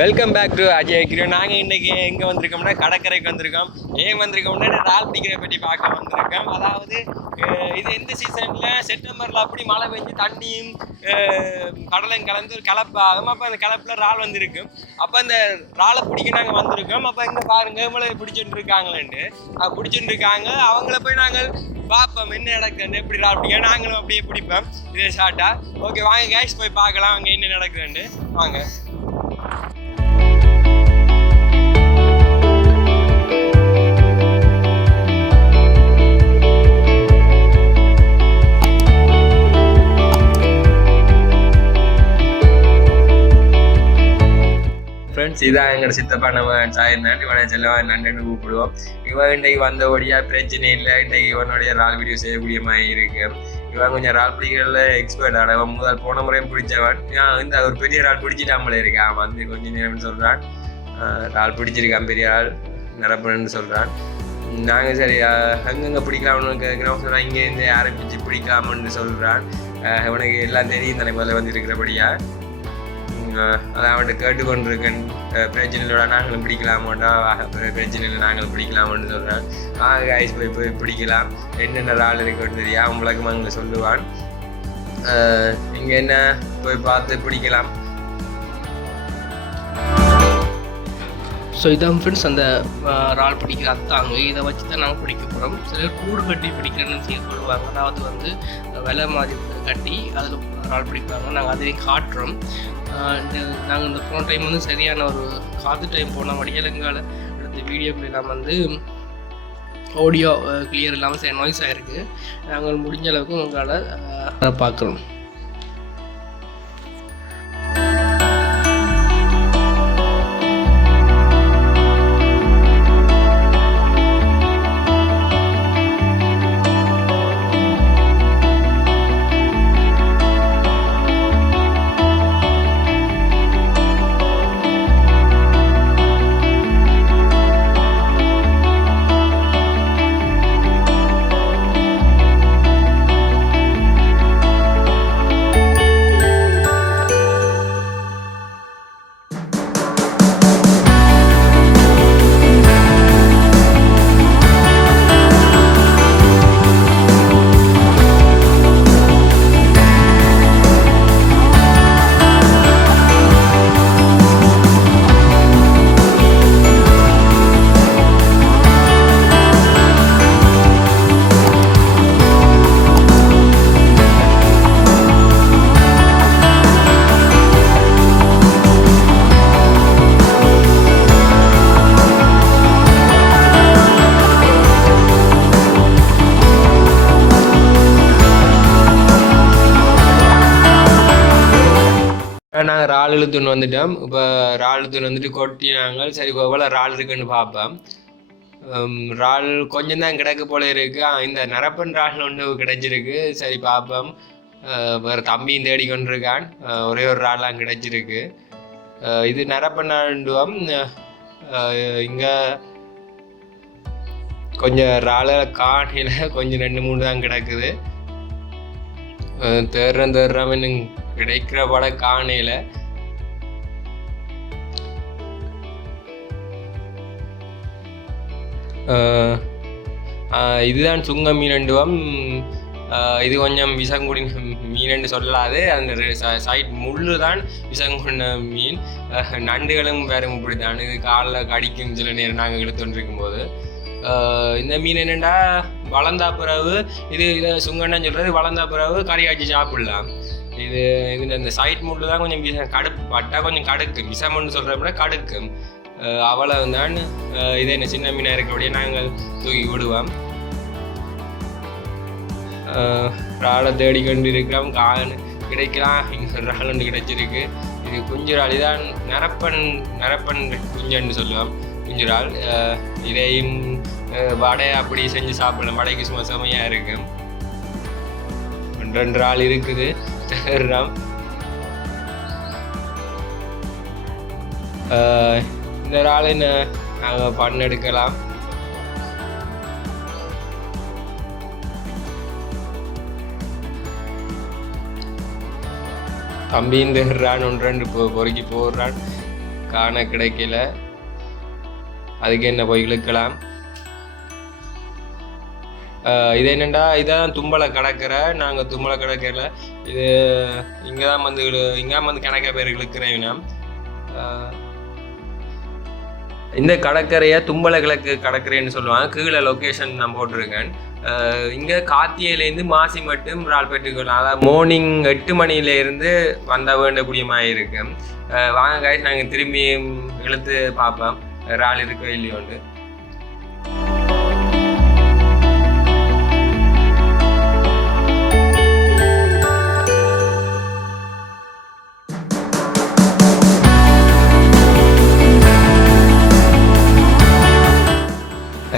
Welcome back to Ajay கிரியோ. நாங்கள் இன்றைக்கி எங்கே வந்திருக்கோம்னா கடற்கரைக்கு வந்திருக்கோம். ஏன் வந்திருக்கோம்னா இறால் பிடிக்கிற பற்றி பார்க்க வந்திருக்கோம். அதாவது இது எந்த சீசனில் செப்டம்பரில் அப்படி மழை பெஞ்சு தண்ணியும் கடலையும் கலந்து ஒரு கலப்பாகும். அப்போ அந்த கலப்பில் இறால் வந்திருக்கும். அப்போ அந்த இறாலை பிடிக்க நாங்கள் வந்திருக்கோம். அப்போ இங்கே பாருங்கள் இவங்களை பிடிச்சிட்டு இருக்காங்களேன்ட்டு பிடிச்சிட்டு இருக்காங்க. அவங்கள போய் நாங்கள் பார்ப்போம் என்ன நடக்குதுன்னு, எப்படி இறால் பிடிக்க நாங்களும் அப்படியே பிடிப்போம் இதே ஷார்ட்டாக. ஓகே வாங்க கேஷ் போய் பார்க்கலாம் அங்கே என்ன நடக்குதுன்னு வாங்க. ஃப்ரெண்ட்ஸ் இதான் எங்களோட சித்தப்பா நம்ம சாயந்தான். இவனை செல்லவன் நண்டன்னு கூப்பிடுவோம். இவன் இன்றைக்கு வந்தபடியாக பிரச்சனை இல்லை. இன்றைக்கு இவனுடைய ரால் வீடியோ செய்யக்கூடிய மாதிரி இருக்கு. இவன் கொஞ்சம் ரால் பிடிக்கிறதுல எக்ஸ்பர்ட் ஆனவன். முதல் போன முறையும் பிடிச்சவன். இந்த ஒரு பெரிய ரால் பிடிச்சிட்டாமலே இருக்கான். வந்து கொஞ்சம் நேரம்னு சொல்கிறான். ரால் பிடிச்சிருக்கான், பெரிய ஆள் நிரப்பணுன்னு சொல்கிறான். நாங்கள் சரி அங்கங்கே பிடிக்கலாம்னு கேட்குறோம். சொல்கிறான் இங்கேருந்து ஆரம்பித்து பிடிக்கலாம்னு சொல்கிறான். இவனுக்கு எல்லாம் தெரியும் தானே முதல்ல வந்துருக்கிறபடியா. அதை அவன்கிட்ட கேட்டுக்கொண்டிருக்கேன். பிரச்சனையோட நாங்களும் பிடிக்கலாமோண்டா, பிரச்சனையில் நாங்களும் பிடிக்கலாமோன்னு சொல்கிறான். காய்ஸ் போய் பிடிக்கலாம். என்னென்ன ரால் இருக்குன்னு தெரியா அவங்களுக்கு அங்கே சொல்லுவான். இங்கே என்ன போய் பார்த்து பிடிக்கலாம். ஸோ இதான் ஃப்ரெண்ட்ஸ் அந்த இறால் பிடிக்கிற அத்தாங்க. இதை வச்சு தான் நாங்கள் பிடிக்க போகிறோம். சிலர் கூடு கட்டி பிடிக்கிறேன்னு சொல்லுவாங்க. அதாவது வந்து விலை மாதிரி கட்டி அதில் இறால் பிடிப்பாங்க. நாங்கள் அதையும் காட்டுறோம். நாங்கள் இந்த போன டைம் வந்து சரியான ஒரு காற்று டைம் போன வழியால் எங்கால் எடுத்த வீடியோக்கள் எல்லாம் வந்து ஆடியோ கிளியர் இல்லாமல் சரி நாய்ஸ் ஆகிருக்கு. நாங்கள் முடிஞ்ச அளவுக்கு உங்களால் பார்க்குறோம். நாங்கள் இறால் இழுத்துன்னு வந்துட்டோம். இப்போ இறால் இழுத்துன்னு வந்துட்டு கொட்டினாங்க. சரி எவ்வளோ இறால் இருக்குன்னு பார்ப்போம். இறால் கொஞ்சம் தான் கிடக்கு போல இருக்கு. இந்த நரப்பன் இறால் ஒன்று கிடைச்சிருக்கு. சரி பார்ப்போம். வேறு தம்பியும் தேடிக்கொண்டிருக்கான். ஒரே ஒரு இறாலாம் கிடைச்சிருக்கு. இது நரப்பன் இறாண்டுவோம். இங்கே கொஞ்சம் இறால காணியில் கொஞ்சம் 2-3 தான் கிடக்குது. தேடுறோம் இன்னும் கிடைக்கிற பட காணையில. இதுதான் சுங்க மீனண்டுவம். இது கொஞ்சம் விஷங்குடி மீனண்டு சொல்லாது. அந்த சைட் முள்ளு தான் விஷங்குண்ட மீன். நண்டுகளும் வேறு இப்படி தான். இது காலில் கடிக்கும் சில நேரம் நாங்கள் எடுத்துட்டு போது. இந்த மீன் என்னென்னா வளர்ந்தா பிறகு இதை சுங்கன்னு சொல்கிறது. வளர்ந்தா பிறகு கறி காய்ச்சி சாப்பிடலாம். இது இந்த சைட் முள்ளு தான் கொஞ்சம் கடுப்பு பட்டா கொஞ்சம் கடுக்கும். விஷமன்னு சொல்கிறப்ப கடுக்கும். அவ்வளவு தான். இதை என்ன சின்ன மீனாக இருக்கக்கூடிய நாங்கள் தூக்கி விடுவோம். இறாலை தேடிக்கொண்டு இருக்கிறோம். கிடைக்கலாம். இங்கே இறால் ஒன்று கிடைச்சிருக்கு. இது குஞ்சு இறால். இதான் நரப்பன் குஞ்சுன்னு சொல்லுவோம். குஞ்சு இறால். இதையும் வடை அப்படி செஞ்சு சாப்பிடலாம். வடைக்கு சும்மா செமையாக இருக்கும். 2 இறால் இருக்குது. தேடுறோம். இந்த இறால் நாங்கள் பண்ணெடுக்கலாம். தம்பியும் தேடுறான், 1-2 பொறுக்கி போடுறான். காண கிடைக்கல. அதுக்கு என்ன போய் இழுக்கலாம். இது என்னென்னா இதான் தும்பலை கடற்கரை. நாங்கள் தும்பலை கடற்கரையில் இது இங்கே தான் வந்து கணக்க பேர் இழுக்கிறேன்னா இந்த கடற்கரையை தும்பலை கிழக்கு கடற்கரைன்னு சொல்லுவாங்க. கீழே லொக்கேஷன் நான் போட்டிருக்கேன். இங்கே காத்தியிலேருந்து மாசி மட்டும் இறால் பெற்றுக்கலாம். அதாவது மார்னிங் 8 மணிலேருந்து வந்தால் வேண்டக்கூடிய மாதிரி இருக்கு. வாங்க காய்ஸ், நாங்கள் திரும்பி இழுத்து பார்ப்போம் இறால் இருக்கோ இல்லையோண்டு.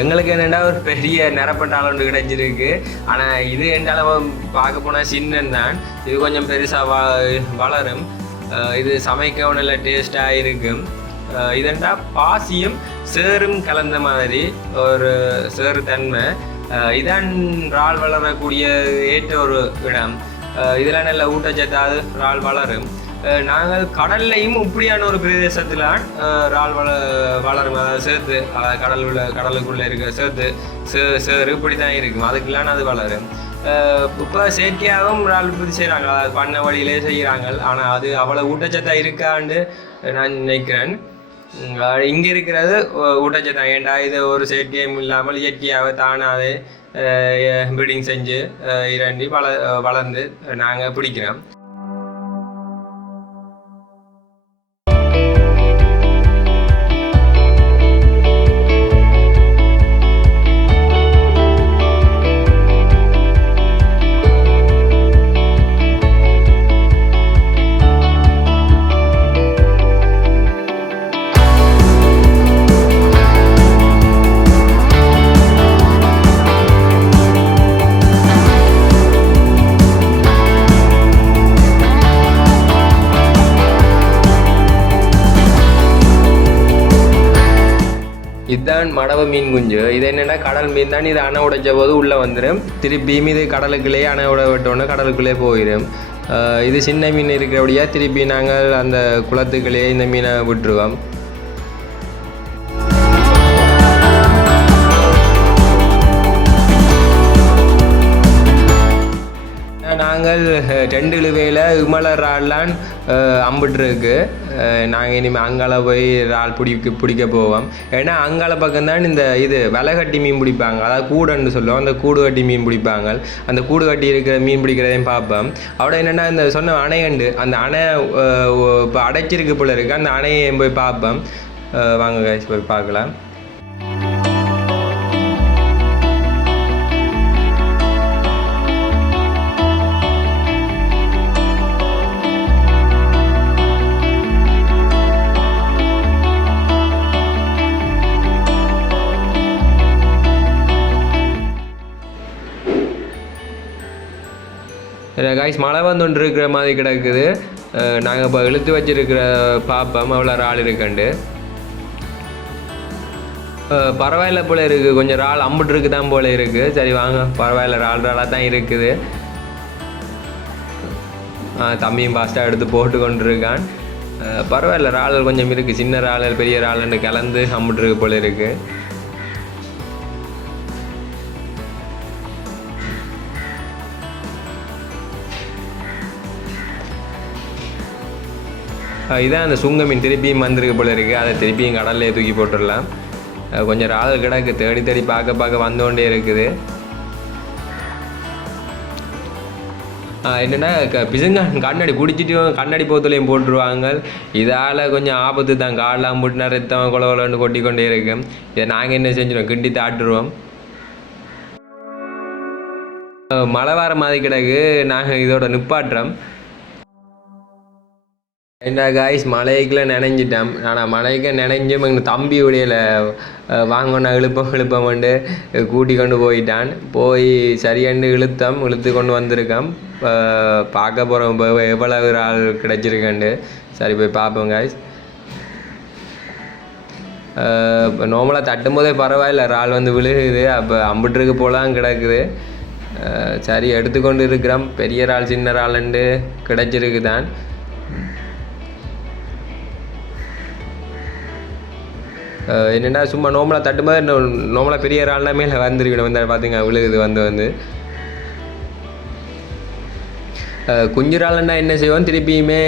எங்களுக்கு என்னென்னா ஒரு பெரிய நிரப்பட்டால் ஒன்று கிடைச்சிருக்கு. ஆனால் இது என்னாலும் பார்க்க போனால் சின்னன் தான். இது கொஞ்சம் பெருசாக வளரும். இது சமைக்கவும் நல்ல டேஸ்டாக இருக்கும். இதெண்டா பாசியும் சேரும் கலந்த மாதிரி ஒரு சேறு தன்மை. இதான் இறால் வளரக்கூடிய ஏற்ற ஒரு இடம். இதில் நல்ல ஊட்டச்சத்தாவது இறால் வளரும். நாங்கள் கடல்லையும் இப்படியான ஒரு பிரதேசத்தில் இறால் வளரும். அதாவது சேர்த்து கடலுக்குள்ளே இருக்க சேறு இப்படி தான் இருக்கும். அதுக்கெல்லாம் அது வளரும். இப்போ செயற்கையாகவும் இறால் உற்பத்தி செய்கிறாங்க. அதாவது பண்ண வழியிலே செய்கிறாங்க. ஆனால் அது அவ்வளோ ஊட்டச்சத்தாக இருக்கான்னு நான் நினைக்கிறேன். இங்கே இருக்கிறது ஊட்டச்சத்தான். ஏண்டா இது ஒரு செயற்கையும் இல்லாமல் இயற்கையாகவே தானாகவே ப்ரீடிங் செஞ்சு இரண்டி வளர்ந்து நாங்கள் பிடிக்கிறோம். இதுதான் மடவு மீன் குஞ்சு. இது என்னென்னா கடல் மீன் தான். இது அணை உடைச்ச போது உள்ளே வந்துடும். திருப்பியும் இது கடலுக்குள்ளேயே அணை உட விட்டோன்னே கடலுக்குள்ளே போயிடும். இது சின்ன மீன் இருக்கிறபடியா திருப்பி நாங்கள் அந்த குளத்துக்குள்ளேயே இந்த மீனை விட்டுருவோம். நாங்கள் 2 இழுவையில் விமல இறால்லாம் அம்பிட்டுருக்கு. நாங்கள் இனிமேல் அங்கால போய் இறால் பிடிக்க போவோம். ஏன்னா அங்கால பக்கம்தான் இந்த இது வலை கட்டி மீன் பிடிப்பாங்க. அதாவது கூடைன்னு சொல்லுவோம். அந்த கூடு கட்டி மீன் பிடிப்பாங்க. அந்த கூடு கட்டி இருக்கிற மீன் பிடிக்கிறதையும் பார்ப்போம். அவட என்னென்னா இந்த சொன்ன அணையண்டு அந்த அணை இப்போ அடைச்சிருக்கு போல இருக்குது. அந்த அணையை போய் பார்ப்போம். வாங்க கைஸ் போய் பார்க்கலாம். காய்ஸ் மழை வந்துட்டு இருக்கிற மாதிரி கிடக்குது. நாங்கள் இப்போ இழுத்து வச்சிருக்கிற பாப்பம் அவ்வளோ இறால் இருக்குண்டு. பரவாயில்ல போல் இருக்குது. கொஞ்சம் இறால் அம்புட்டுருக்கு தான் போல் இருக்குது. சரி வாங்க, பரவாயில்ல இறாலாக தான் இருக்குது. தம்பியும் பாஸ்ட்டாக எடுத்து போட்டு கொண்டு இருக்கான். பரவாயில்ல இறால் கொஞ்சம் இருக்குது. சின்ன இறால் பெரிய இறால்னு கலந்து அம்புட்டுருக்கு போல் இருக்குது. இதான் அந்த சுங்க மீன் திருப்பியும் வந்திருக்கு போல இருக்குது. அதை திருப்பியும் கடல்லே தூக்கி போட்டுடலாம். கொஞ்சம் இறால் கிடக்கு. தேடி பார்க்க வந்தோண்டே இருக்குது. என்னென்னா பிசுங்க கண்ணாடி குடிச்சிட்டு கண்ணாடி போத்துலையும் போட்டுருவாங்க. இதால் கொஞ்சம் ஆபத்து தான். காடெலாம் போட்டுனா ரத்தம் கொலன்னு கொட்டி கொண்டே இருக்கு. இதை நாங்கள் என்ன செஞ்சிடுவோம், கிண்டி தாட்டுருவோம். மழை வர மாதிரி கிடக்கு. நாங்கள் இதோட நிப்பாட்டுறோம். என்ன காய்ஸ், மழைக்குள்ள நினைஞ்சிட்டோம். ஆனால் மழைக்கு நினைஞ்சும் எங்கள் தம்பி உடையில வாங்கினா இழுப்பம்ண்டு கூட்டி கொண்டு போயிட்டான். போய் சரியாண்டு இழுத்து கொண்டு வந்திருக்கோம். பார்க்க போகிறோம் எவ்வளவு ஆள் கிடச்சிருக்கேன்ட்டு. சரி போய் பார்ப்போம் காய்ஸ். நார்மலாக தட்டும் போதே பரவாயில்ல, இறால் வந்து விழுகுது. அப்போ அம்பிட்டுருக்கு போலாம் கிடக்குது. சரி எடுத்துக்கொண்டு இருக்கிறோம். பெரிய இறால் சின்ன இறால்ண்டு கிடச்சிருக்கு தான். என்னென்னா சும்மா நோம்பலாக தட்டும்போது நோம்பலாக பெரிய இறால்னா மேலே வந்துருக்கணும் வந்து பார்த்துங்க விழுகுது வந்து குஞ்சு இறால்னா என்ன செய்வோம் திருப்பியுமே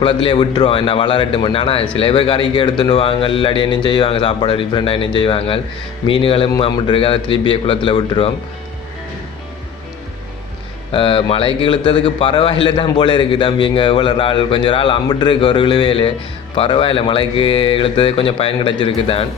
குளத்துலேயே விட்டுருவோம் என்ன வளரட்டும். ஆனால் சில பேர் கறிக்கு எடுத்துடுவாங்க இல்லாட்டி என்ன செய்வாங்க சாப்பாடு டிஃப்ரெண்ட்டாக என்ன செய்வாங்க மீன்களும் அம்மிட்டுருக்கு அதை திருப்பியே குளத்தில் விட்டுருவோம். மலைக்கு இழுத்ததுக்கு பரவாயில்லை தான் போல இருக்குது தம்பி. இங்கே இவ்வளோ இறால் கொஞ்சம் இறால் அம்மிட்டுருக்கு ஒரு விழுவையில் பரவாயில்லை. மலைக்கு இழுத்தது கொஞ்சம் பயன் கிடச்சிருக்கு தான்.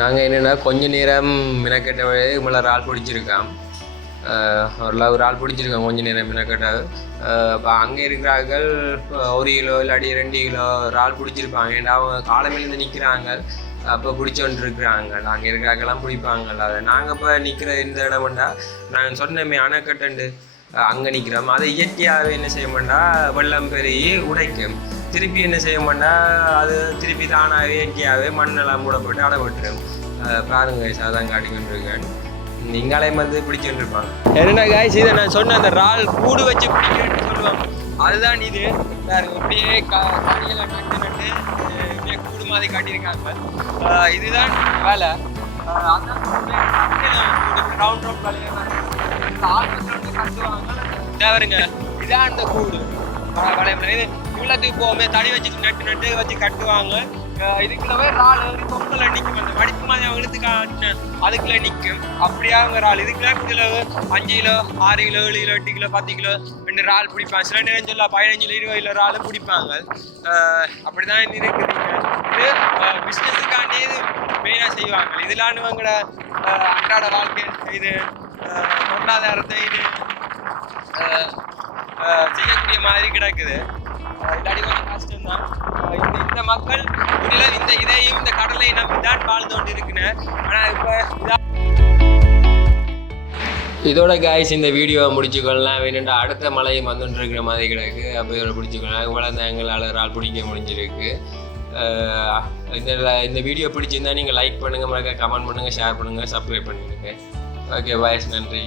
நாங்கள் என்னென்னா கொஞ்சம் நேரம் மினக்கட்ட இவ்வளோ இறால் பிடிச்சிருக்கோம். ஒரு ஆள் பிடிச்சிருக்கோம் கொஞ்சம் நேரம் மினக்கட்டாது. இப்போ அங்கே இருக்கிறார்கள் 1 கிலோ இல்லாட்டி 2 கிலோ இறால் பிடிச்சிருப்பாங்க. ஏன்னா அவங்க காலமேலேருந்து நிற்கிறாங்க அப்போ பிடிச்சோன்ட்டு இருக்கிறாங்க. அங்கே இருக்கிறாங்கெல்லாம் பிடிப்பாங்கல்ல. அதை நாங்கள் இப்போ நிற்கிற இந்த இடம்டா நாங்கள் சொன்னமே அணைக்கட்டுண்டு அங்கே நிற்கிறோம். அதை இயற்கையாகவே என்ன செய்ய மாட்டா வெள்ளம் பெருகி உடைக்கும். திருப்பி என்ன செய்ய மாட்டா அது திருப்பி தானாகவே இயற்கையாகவே மண்ணெல்லாம் மூடப்பட்டு அடைபட்டுரும். பாருங்க சாதான் காட்டிக்கிட்டு இருக்கேன். நீங்களையும் வந்து பிடிச்சிட்டு இருப்பாங்க. என்னென்ன காய்ச்சி இதை நான் சொன்ன அந்த இறால் கூடு வச்சு பிடிக்கிறேன்னு சொல்லுவாங்க. அதுதான் இது பாருங்க. இப்படியே காடியில் நட்டு இப்படியே கூடு மாதிரி காட்டியிருக்காங்க. இதுதான் வேலை. அதான் ரவுண்ட் ரவுண்ட் வேலையை கட்டுவாங்க. தேவருங்க இதான் அந்த கூடு வளையம். இது இவ்வளோத்துக்கு போகுமே தடி வச்சு நட்டு வச்சு கட்டுவாங்க. இதுக்குள்ளவே இறால் பொங்கல நிற்கும். அந்த வடிப்பு மாதிரி அவங்க இழுத்து காட்டினேன் அதுக்குள்ள நிற்கும். அப்படியே அவங்க இறால் இதுக்குள்ள kilo 5 kilo 6 kilo 7 kilo 8 kilo 10 kilo 2 இறால் பிடிப்பாங்க. சில நேரம் சொல்ல 15 கிலோ 20 கிலோ இறாலும் பிடிப்பாங்க. அப்படிதான் இருக்குதுங்க. இது பிஸ்னஸுக்காண்டியே இது மெயினாக செய்வாங்க. இதெல்லாம் இவங்களோட அன்றாட வாழ்க்கை இது பொருளாதாரத்தை இது செய்யக்கூடிய மாதிரி கிடக்குது. இல்லாட்டி கொஞ்சம் கஷ்டம்தான். இந்த மக்கள் இந்த இதையும் இந்த கடலையும் நம்பி தான் வாழ்ந்து கொண்டு இருக்குன்னு. ஆனால் இப்போ இதோட காய்ஸ் இந்த வீடியோவை முடிச்சுக்கொள்ளலாம். வேணுண்டா அடுத்த மலையும் வந்துட்டு இருக்கிற மாதிரி கிடக்கு. அப்போ இதோட பிடிச்சிக்கலாம். இவ்வளோ தான் எங்களால் இறால் பிடிக்க முடிஞ்சிருக்கு. இந்த வீடியோ பிடிச்சிருந்தா நீங்கள் லைக் பண்ணுங்கள், மறக்காம கமெண்ட் பண்ணுங்கள், ஷேர் பண்ணுங்கள், சப்ஸ்கிரைப் பண்ணுங்க. ஓகே பாய்ஸ், நன்றி.